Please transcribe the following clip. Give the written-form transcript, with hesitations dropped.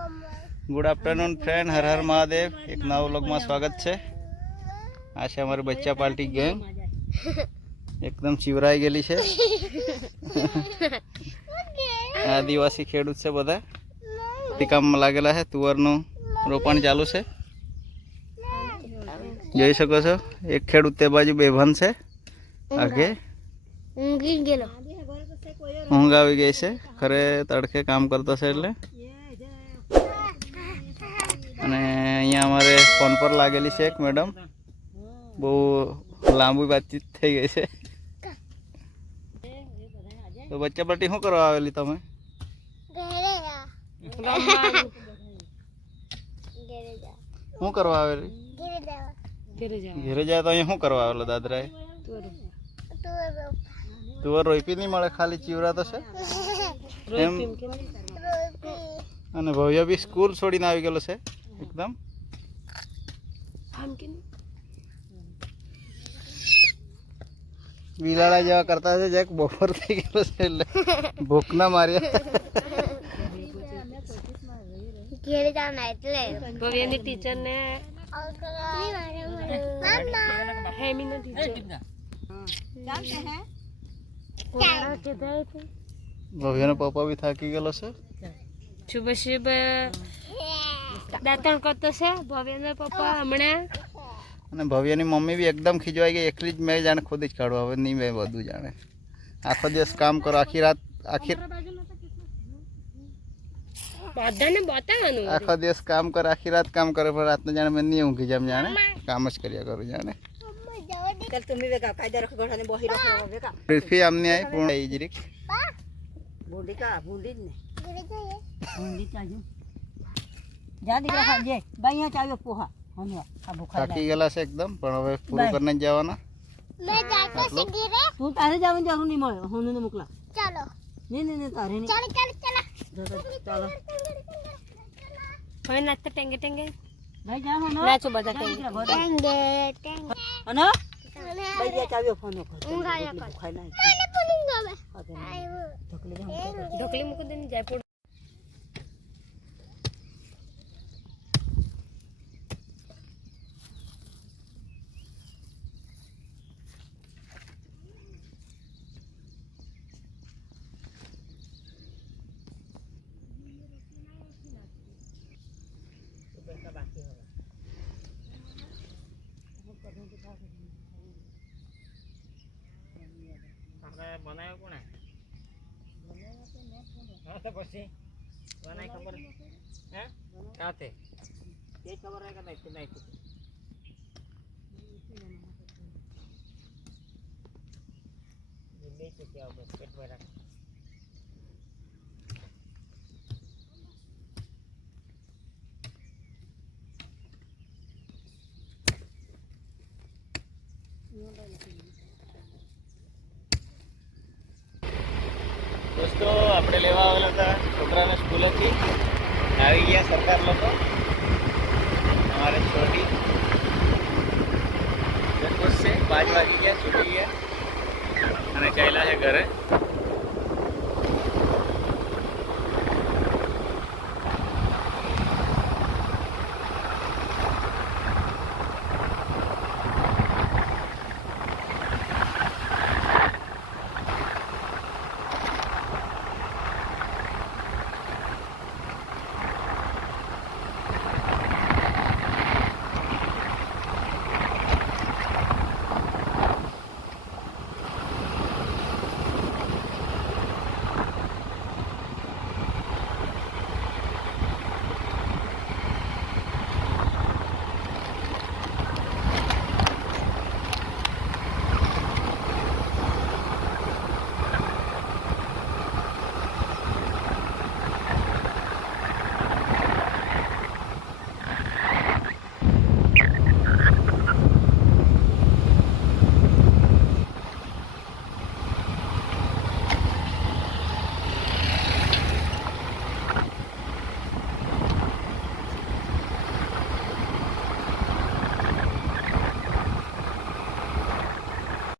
Good afternoon friend, हर हर महादेव। एक नवा vlog में स्वागत है। आज हमारे बच्चा पार्टी गैंग एकदम चिवराई गेली है। आदिवासी खेडूत से बधा काम में लागेला है। तुवरनु रोपण चालू है। જોઈ શકો છો એક ખેડૂત તે બાજુ બેભાન છે, આગે ઊંઘ આવી ગઈ છે। ખરે તડકે કામ કરતો છે એટલે અને અહીંયા અમારે ફોન પર લાગેલી છે એક મેડમ, બહુ લાંબી વાતચીત થઈ ગઈ છે। તો બચ્ચા પાર્ટી શું કરવા આવેલી તમે? શું કરવા આવેલી? ઘેરે જાય તો અહીંયા શું કરવા આવેલો દાદરાએ? તુવર રોપી નહીં મળે, ખાલી ચીવરા તો છે એમ। અને ભવ્ય બી સ્કૂલ છોડીને આવી ગયેલો છે એકદમ। બિલાડા જેવા કરતા છે, જેક બપોર થઈ ગયેલો છે એટલે ભૂખ ના માર્યા। ઘેરે જાના એટલે ભવ્યની ટીચર ને હેમીનો ટીચર ભવ્યનો પપ્પા બી થાકી ગયેલો છે। શુભ શુભ દાંતણ કરતો છે ભવ્યનો પપ્પા હમણાં। અને ભવ્યની મમ્મી બી એકદમ ખીજવાઈ ગઈ। એકલી જ મેં જાણે ખુદ જ કાઢવા, હવે નહીં મેં બધું જાણે। આખો દિવસ કામ કરો, આખી રાત આખો દિવસ કામ કરે, આખી રાત કામ કરે, પણ રાતને જાણે મેં નહીં ઊંઘી જામ, જાણે કામ જ કર્યા કરું જાણે। પ્રીફી આમની આવી પૂર્ણ આવી જરીક થાકી ગયેલા છે એકદમ, પણ હવે પૂરું કરીને જ જવાના। તું તારે જવાની જરૂર નહીં મળે, હું ને મોકલા। ચાલો નહીં તારે નહીં, ચાલો ચાલો હવે નાચ તો ટેંગે ટેંગે ભાઈ જાનો નાચો બધા ટેંગે ટેંગે અને ભાઈ ચાવ્યો ફોન કર ઊંઘાયા કર ખાઈ નાખ મને પુલિંગ આવે ઢોકલી મૂકી દે ને જયપુર। બનાવ્યો કોણે? હા તો પછી બનાવી ખબર હે કાતે એ ખબર હે કે નહીં? નહીં બે ચૂક્યા બસ પેટ ભરા। दोस्तों આપણે લેવા આવેલા હતા છોકરાને સ્કૂલેથી, આવી ગયા સરકાર લોકો। અમારે છોડી ખુશ છે, 5 વાગી ગયા, છૂટી ગયા અને ચાલ્યા છે ઘરે।